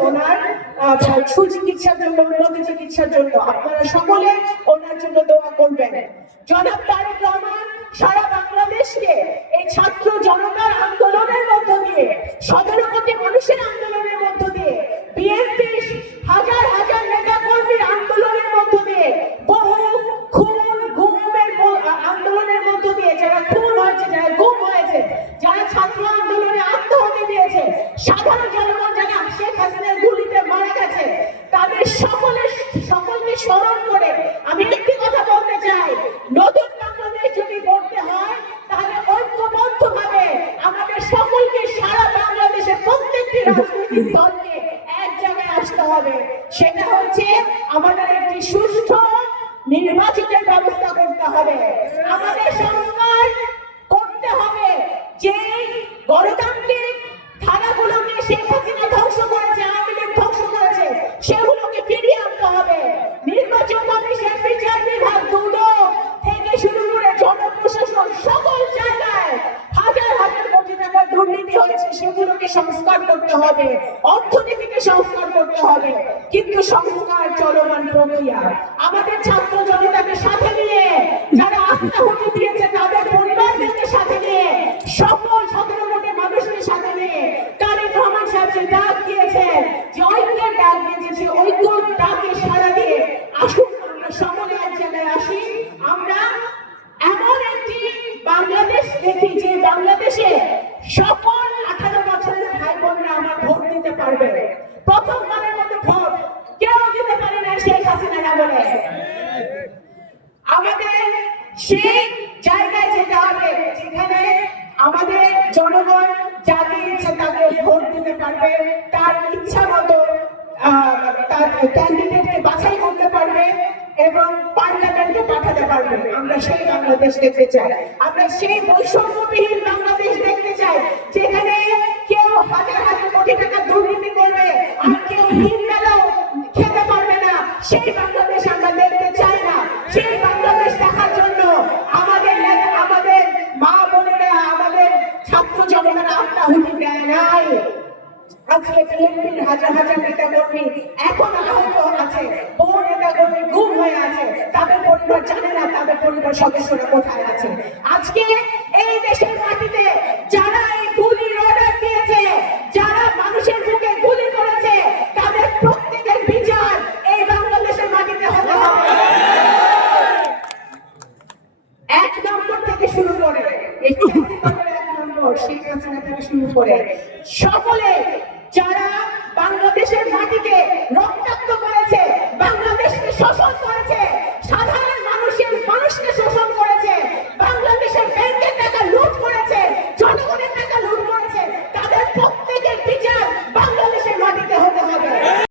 ওনার চিকিৎসার জন্য আপনারা সকলে ওনার জন্য দোয়া করবেন। সারা বাংলাদেশকে এই ছাত্র জনতার আন্দোলনের দিয়ে মানুষের আন্দোলন সাধারণ জনগণ যারা শেখ হাসিনার গুলিতে মারা গেছে, তাদের সকলের সকলকে স্মরণ করে আমি একটি কথা বলতে চাই। নতুন বাংলাদেশ যদি গড়তে হয়, তাহলে ঐক্যবদ্ধ ভাবে আমাদের সকলকে সারা বাংলাদেশের প্রত্যেকটি রাজনৈতিক দলকে এক জায়গায় আসতে হবে। সেটা হচ্ছে আমাদের একটি সুষ্ঠু নির্বাচনের ব্যবস্থা করতে হবে। আমাদের সেগুলোকে সংস্কার করতে হবে, অর্থনীতিকে সংস্কার করতে হবে, কিন্তু সংস্কার চলমান প্রক্রিয়া। আমাদের ছাত্র জনতাকে সাথে নিয়ে, যারা আত্মাহুতি দিয়েছে তাদের পরিবারদেরকে সাথে নিয়ে, সকল সতেরো কোটি মানুষকে সাথে নিয়ে তারেক রহমান সাহেব যে ডাক দিয়েছেন যে ঐক্যের ডাক দিয়েছে, যে ঐক্য ডাকে সারা দিয়ে আসুন আমরা সকলে এক জায়গায় আসি আমরা এমন একটি বাংলাদেশ দেখি যে বাংলাদেশে সকল আঠারো বছরের ভাই বোনরা আমার ভোট দিতে পারবে প্রথমবারের মতো ভোট কেউ দিতে পারে না শেখ হাসিনার আমলে। আমাদের সেই জায়গায় যেতে হবে যেখানে আমাদের জনগণ যাকে ইচ্ছে তাকে ভোট দিতে পারবে, তার ইচ্ছা মতো তার ক্যান্ডিডেটকে বাছাই করতে পারবে এবং পার্লামেন্টে পাঠাতে পারবে। আমরা সেই বাংলাদেশ দেখতে চাই। আমরা সেই বৈষম্যবিহীন বাংলাদেশ দেখতে চাই। সেই বাংলাদেশ আমরা দেখতে চাই না। সেই বাংলাদেশ দেখার জন্য আমাদের আমাদের মা বোনেরা, আমাদের ছাত্র জনগণের আত্মাহুতি দেয় নাই। কর্মী এখন আহত আছে বহু কর্মী গুম হয়ে আছে। তাদের পরিবার জানে না তাদের পরিবার সদস্যরা আজকে এই দেশের মাটিতে যারা সকলে যারা বাংলাদেশের মাটিকে রক্তাক্ত করেছে বাংলাদেশকে সশস্ত্র